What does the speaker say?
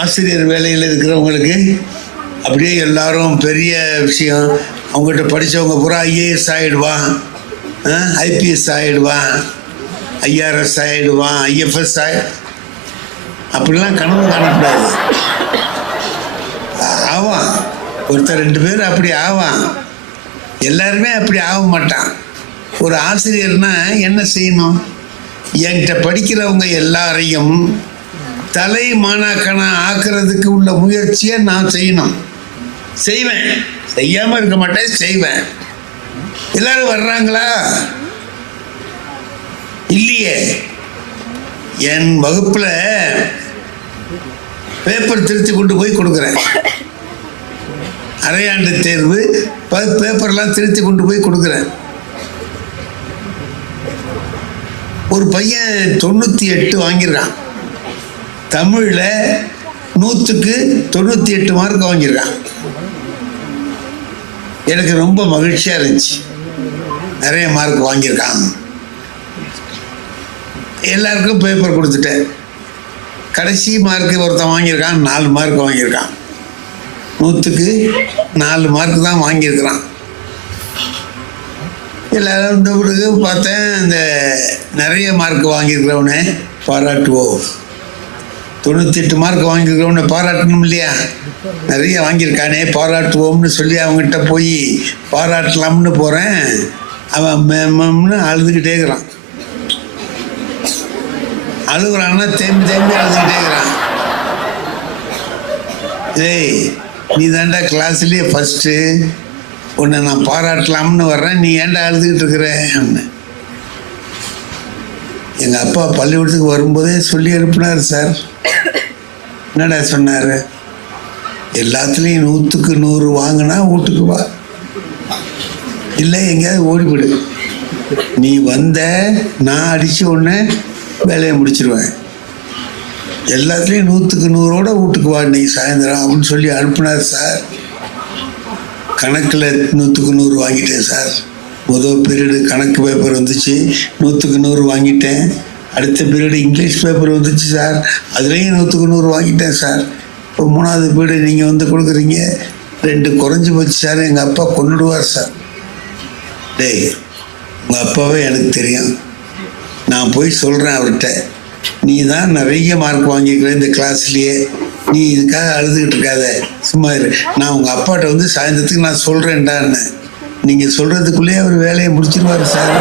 ஆசிரியர் வேலையில் இருக்கிறவங்களுக்கு அப்படியே எல்லாரும் பெரிய விஷயம், அவங்ககிட்ட படித்தவங்க பூரா ஐஏஎஸ் ஆகிடுவான், ஐபிஎஸ் ஆகிடுவான், ஐஆர்எஸ் ஆகிடுவான், ஐஎஃப்எஸ் அப்படிலாம் கனவு காணக்கூடாது. ஆவான், ஒருத்தர் 2 பேர் அப்படி ஆவான், எல்லாருமே அப்படி ஆக மாட்டான். ஒரு ஆசிரியர்னா என்ன செய்யணும்? என்கிட்ட படிக்கிறவங்க எல்லாரையும் தலை மாணாக்கனா ஆக்கிறதுக்கு உள்ள முயற்சியை நான் செய்யணும். செய்வேன், செய்யாமல் இருக்க மாட்டேன், செய்வேன். எல்லாரும் வர்றாங்களா? இல்லையே. என் வகுப்பில் பேப்பர் திருத்தி கொண்டு போய் கொடுக்குறேன். அரையாண்டு தேர்வு பேப்பர்லாம் திருத்தி கொண்டு போய் கொடுக்குறேன். ஒரு பையன் 98 வாங்கியிருக்கான். தமிழில் 100க்கு 98 மார்க் வாங்கியிருக்கான். எனக்கு ரொம்ப மகிழ்ச்சியாக இருந்துச்சு. நிறைய மார்க் வாங்கியிருக்கான். எல்லாருக்கும் பேப்பர் கொடுத்துட்டேன். கடைசி மார்க்கு ஒருத்தன் வாங்கியிருக்கான், 4 மார்க் வாங்கியிருக்கான். 100க்கு 4 மார்க் தான் வாங்கியிருக்கிறான். எல்லாரும் இந்த பிறகு பார்த்தேன், இந்த நிறைய மார்க் வாங்கியிருக்கிறவனே பாராட்டுவோம். 98 மார்க் வாங்கியிருக்கிறவனை பாராட்டணும் இல்லையா? நிறைய வாங்கியிருக்கானே பாராட்டுவோம்னு சொல்லி அவங்ககிட்ட போய் பாராட்டலாம்னு போகிறேன். அவன் மேம்னு அழுதுகிட்டே இருக்கிறான். அழுகுறான்னா தேம்பி அழுதுகிட்டே இருக்கிறான். ஏய், நீ தாண்டா கிளாஸ்லேயே ஃபஸ்ட்டு, உன்னை நான் பாராட்டலாம்னு வர்றேன், நீ ஏன்டா அழுதுகிட்டு இருக்கிற? எங்கள் அப்பா பள்ளிக்கூடத்துக்கு வரும்போதே சொல்லி அனுப்புனார் சார். என்னடா சொன்னார்? எல்லாத்துலேயும் 100க்கு 100 வாங்கினா வீட்டுக்கு வா, இல்லை எங்கேயாவது ஓடிவிடு. நீ வந்த நான் அடித்து ஒன்று வேலையை முடிச்சிருவேன். எல்லாத்துலேயும் 100க்கு 100ஓட வீட்டுக்கு வா இன்னைக்கு சாயந்தரம் அப்படின்னு சொல்லி அனுப்புனார் சார். கணக்கில் 100க்கு 100 வாங்கிட்டேன் சார். முதல் பீரியடு கணக்கு பேப்பர் வந்துச்சு, 100க்கு 100 வாங்கிட்டேன். அடுத்த பீரியடு இங்கிலீஷ் பேப்பர் வந்துச்சு சார், அதுலேயும் 100க்கு 100 வாங்கிட்டேன் சார். இப்போ 3வது பீரியடு நீங்கள் வந்து கொடுக்குறீங்க, 2 குறைஞ்சி போச்சு சார். எங்கள் அப்பா கொண்டுடுவார் சார். டேய், உங்கள் அப்பாவே எனக்கு தெரியும். நான் போய் சொல்கிறேன் அவர்கிட்ட, நீ தான் நிறைய மார்க் வாங்கிக்கிற இந்த கிளாஸ்லேயே, நீ இதுக்காக அழுதுகிட்டு இருக்காத, சும்மா இரு. நான் உங்கள் அப்பாட்ட வந்து சாயந்தரத்துக்கு நான் சொல்கிறேன்டான்னு. நீங்கள் சொல்கிறதுக்குள்ளேயே அவர் வேலையை முடிச்சிருவார் சார்.